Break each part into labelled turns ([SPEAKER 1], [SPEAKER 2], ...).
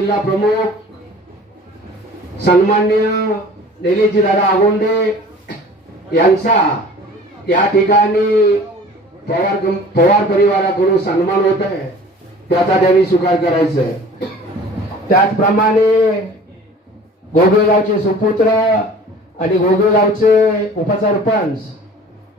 [SPEAKER 1] जिल्हा प्रमुख सन्मान्य निलेशजी दादा आगोंडे यांचा या ठिकाणी पवार पवार परिवाराकडून सन्मान होत आहे. त्याचा त्यांनी स्वीकार करायचा आहे. त्याचप्रमाणे गोगळगावचे सुपुत्र आणि गोगळगावचे उपसरपंच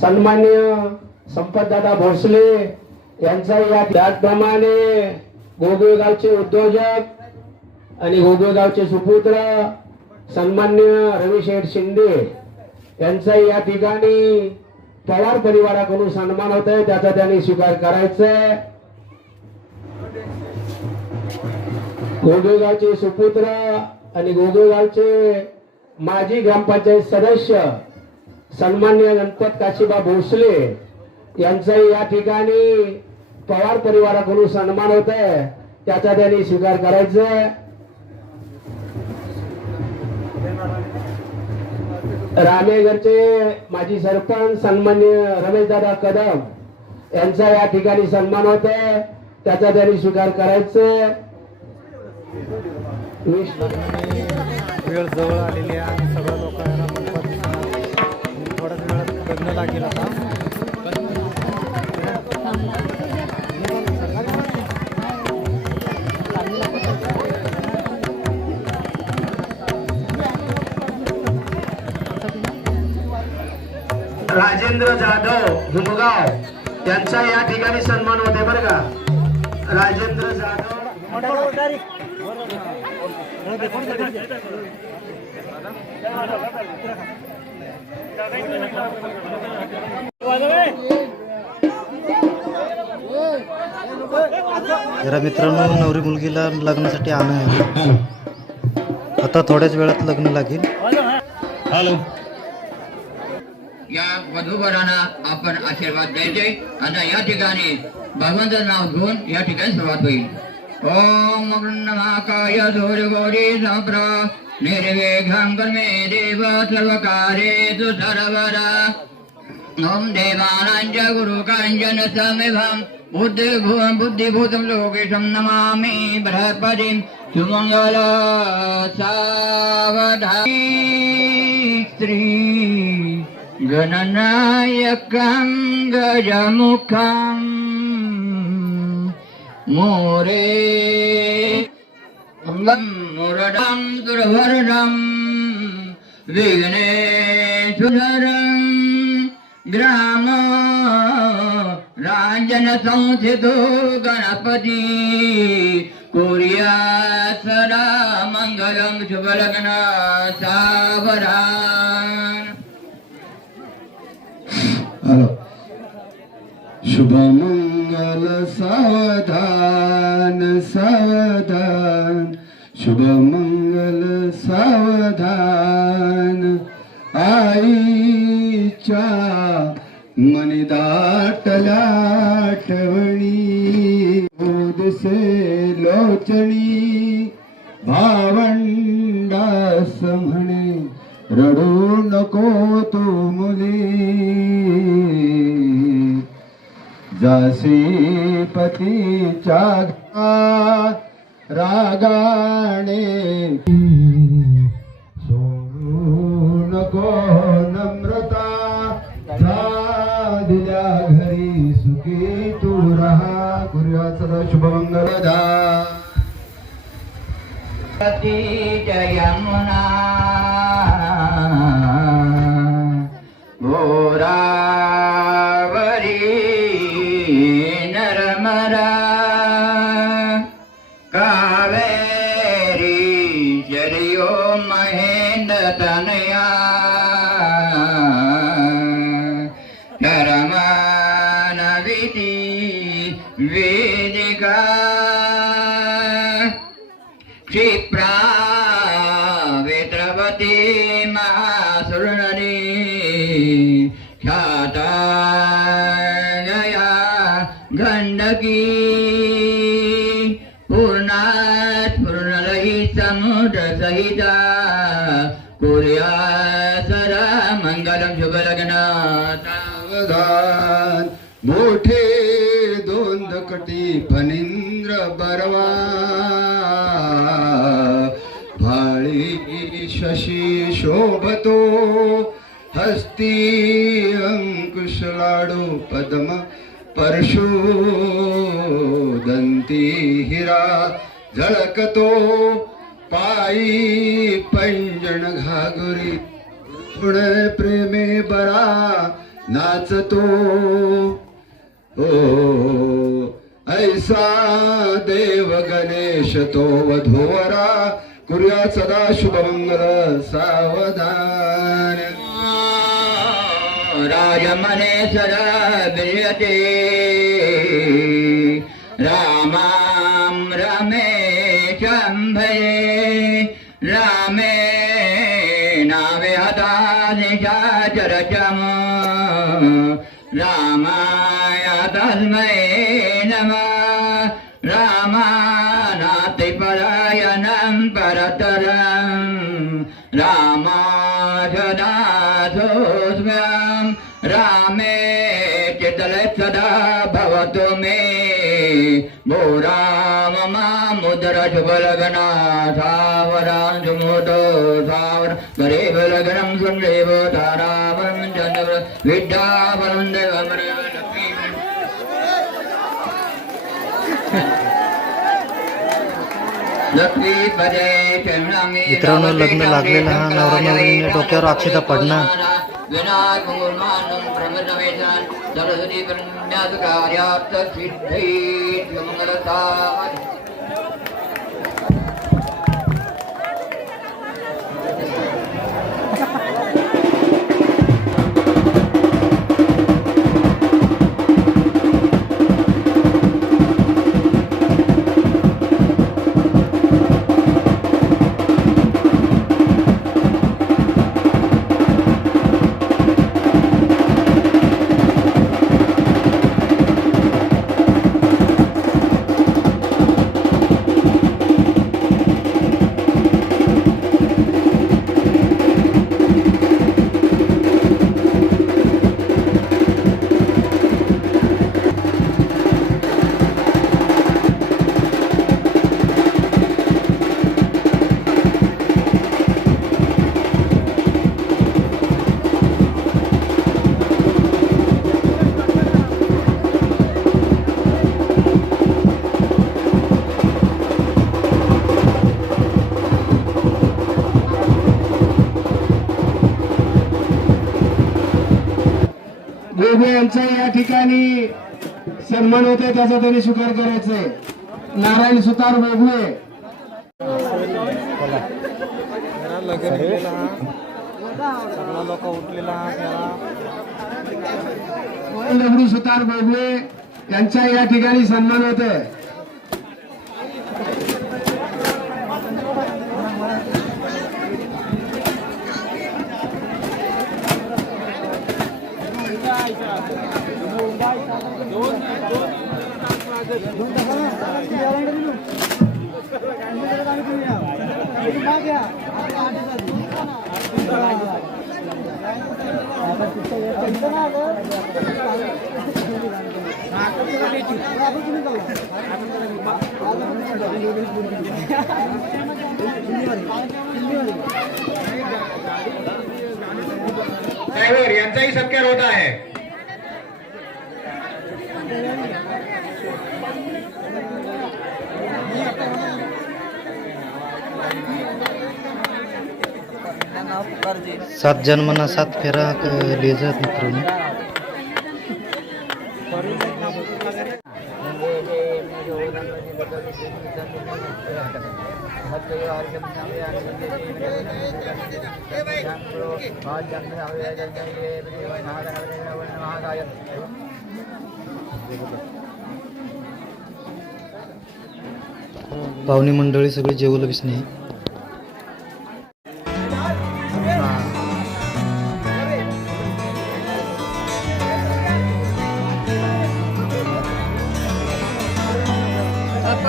[SPEAKER 1] सन्मान्य संपतदादा भोसले यांचा या त्याचप्रमाणे गोगळगावचे उद्योजक आणि गोगोगावचे सुपुत्र सन्मान्य रविशेठ शिंदे यांचा या ठिकाणी पवार परिवाराकडून सन्मान होत आहे त्याचा त्यांनी स्वीकार करायचा गोगोगावचे सुपुत्र आणि गोगोगावचे माजी ग्रामपंचायत सदस्य सन्मान्य गणपत काशीबा भोसले यांचा या ठिकाणी पवार परिवाराकडून सन्मान होत आहे त्याचा त्यांनी स्वीकार करायचा आहे रामेगडचे माजी सरपंच सन्मान्य रमेशदादा कदम यांचा या ठिकाणी सन्मान होत त्याचा त्यांनी स्वीकार करायचा.
[SPEAKER 2] वेळ जवळ आलेली आहे आणि सगळ्या लोकांना मंडपात थोड्याच वेळात लग्न लागेल आता.
[SPEAKER 1] राजेंद्र जाधव हिमगाव यांचा या ठिकाणी सन्मान होते बरं का? राजेंद्र जाधव
[SPEAKER 2] जरा मित्रांनो नवरी मुलगीला लग्नासाठी आणा. आता थोड्याच वेळात लग्न लागेल.
[SPEAKER 3] हॅलो. या वधूवरांना आपण आशीर्वाद द्यायचे. आता या ठिकाणी भगवंताचं नाव घेऊन या ठिकाणी सुरुवात होईल. ओम नमाकाय सूर्य गौरी सप्रा निर्विघ्नं कर्मे देव सर्वकारे तु सर्वदा। ओम देवानांच गुरुकांचन समिभं बुद्धिभूतं बुद्धिभूतं लोकेशं नमामि बृहस्पतिं। सुमङ्गल सावधानी स्त्री गणनायकं गजमुखं मोरे मुरडं दुर्भरडं विघ्नेश्वरं ग्राम राजन संस्थितो गणपती कुर्या सदा मङ्गलं शुभलग्न सावधान
[SPEAKER 4] शुभमंगल सावधान सावधान शुभमंगल सावधान आईच्या मनी दाटल्या आठवणी लोचणी भावंडास म्हणे रडू पतीच्या रागाने. सोडू नको नम्रता. दिल्या घरी सुखी तू राहा. गुरुया सदा शुभमंगलदा
[SPEAKER 3] पती यमुना. गोरावरी वेदिका क्षिप्रा वेत्रवती महासुरनरी ख्याता गया गंडकी। पूर्णात पूर्णलही समुद्र सहिता कुर्या सरा मंगलम शुभलग्न
[SPEAKER 4] सावधान मोठे दोन फणींद्र बरवा। शशी शोभतो। हस्ती अंकुश लाडू पद्म परशु दंती हिरा झळकतो। पायी पैंजण घागुरी पुणे प्रेमे बरा नाचतो। ओ ऐसा देव गणेश तो वधूवरा कुर्या सदा शुभमंगल सावधान।
[SPEAKER 3] राजमने सदा विजयते रामां रमे भजे रामे नावे हता निशाचरचम रामाय तस्मै नमः। रामानातिपरायणं परतरम् रामाशदासोऽस्म्यं रामे चितले सदा भवतु मे भो राम मामुदर शुभलग्ना सावरां सुमोदो सावर गरीब लग्नं सुन्देव तारावरं चन्द्र विद्यावरं देवमरेव
[SPEAKER 2] मित्रांनो, लग्न लागलेलं हा नवरा नवरीने डोक्यावर अक्षता पडणं.
[SPEAKER 3] विनायक मंगलमानं ब्रह्मरमेशान सरस्वती
[SPEAKER 1] गोगो यांचा या ठिकाणी सन्मान होतोय त्याचा त्यांनी स्वीकार करायचा आहे. नारायण सुतार गोगवे दगडू सुतार गोगवे यांचा या ठिकाणी सन्मान होत ड्रायव्हर यांचाही सत्कार होत आहे.
[SPEAKER 2] सात जन्मना सात फेरा क- लिहितात मित्रांनो पाहुणी मंडळी सगळी जेवलं बिसणे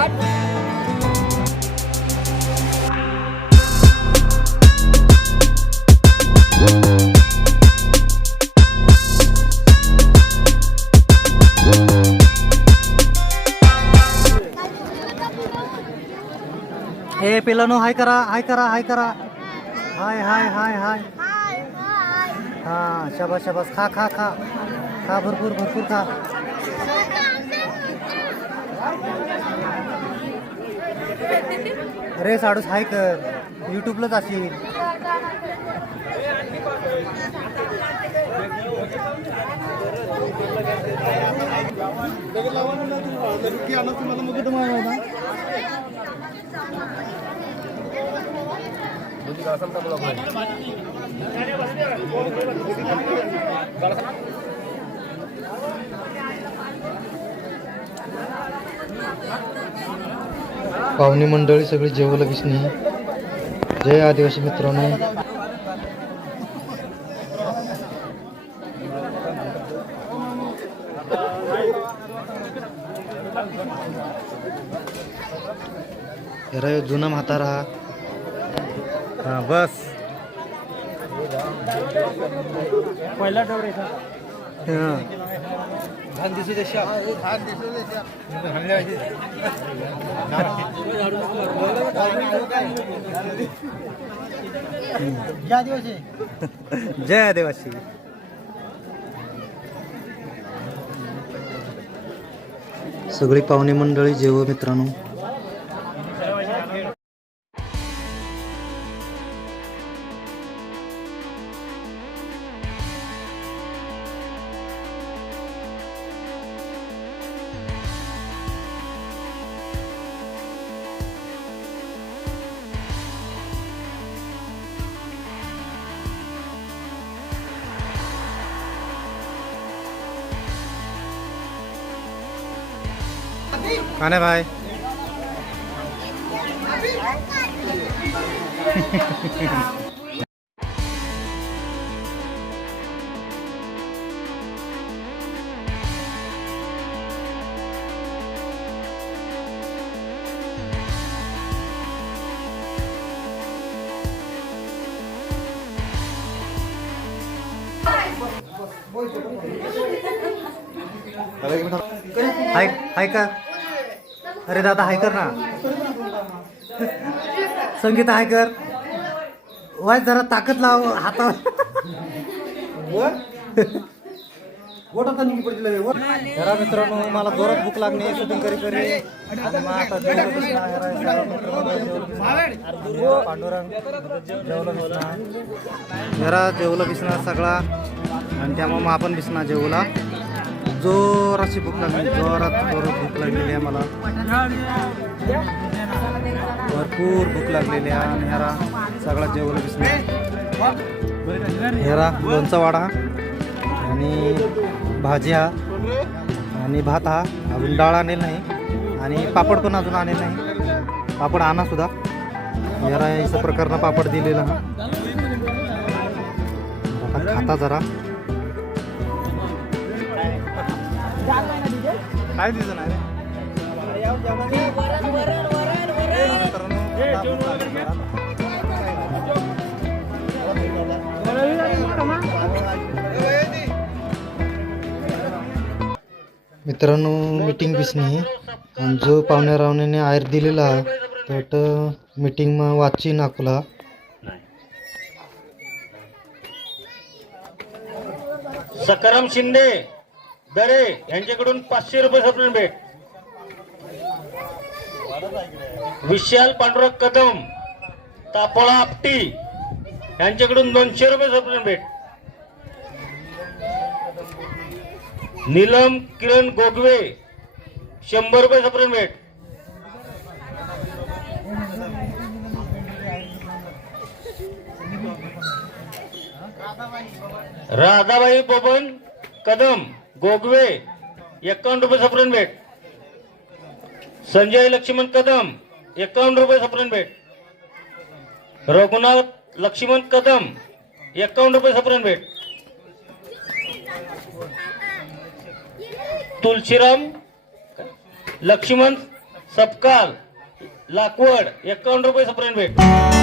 [SPEAKER 2] हे पेलानो हाय करा हाय करा हाय करा. हाय हाय. हाय हाय. हा शाबास शाबास. खा खा खा. खा भरपूर भरपूर खा. अरे साडूस हाय कर. युट्यूबलाच असेल पाहुणी मंडळी सगळी जेवलं बिसणी जय आदिवासी मित्रांनो. अरे जुना म्हातारा हा. हा. बस पहिला जय आदिवासी. सगळी पाहुणे मंडळी जेव मित्रांनो. काने भाई हाय हाय का अरे दादा हाय कर ना. संगीता हाय कर. वाय जरा ताकद लाव हातावर. जरा मित्रांनो मला जोरात भूक लागणे शूटिंग करी करी. आणि मग आता. पांडुरंग जेवलं जरा जेवलं बिसणार सगळा. आणि त्यामुळे मग आपण बिसणार जेवला. जोराची भूक लागली जोरात जोरात भूक लागलेली आहे मला भरपूर भूक लागलेली आहे. आणि ह्यारा सगळा जेवलं बिसणार हेरा लोणचा वाडा आणि भाजी हा. आणि भात हा. अजून डाळ आणेल नाही. आणि पापड पण अजून आणेल नाही. पापड आणा सुद्धा. हेरा याचं प्रकारनं पापड दिलेला हा. आता खाता जरा. काय दिसत नाही मित्रांनो मीटिंग जो पाहुण्या रावण्याने आयर दिलेला तर मीटिंग मग वाची नाकुला.
[SPEAKER 5] सकाराम शिंदे. दरे यांच्याकडून पाचशे रुपये सप्रेंट भेट. विशाल पांडुरंग कदम तापोळा आपटी यांच्याकडून दोनशे रुपये सप्रेंट भेट. नीलम किरण गोगवे शंभर रुपये सप्रेंट भेट. राधाबाई बबन कदम. गोगवे एकावन्न रुपये सप्रेंट भेट. संजय लक्ष्मण कदम एकावन्न रुपये सप्रेंट भेट. रघुनाथ लक्ष्मण कदम एकावन्न रुपये सप्रेंट भेट. तुलसीराम लक्ष्मण सपकाल लाकवड एकावन्न रुपये सप्रेंट भेट.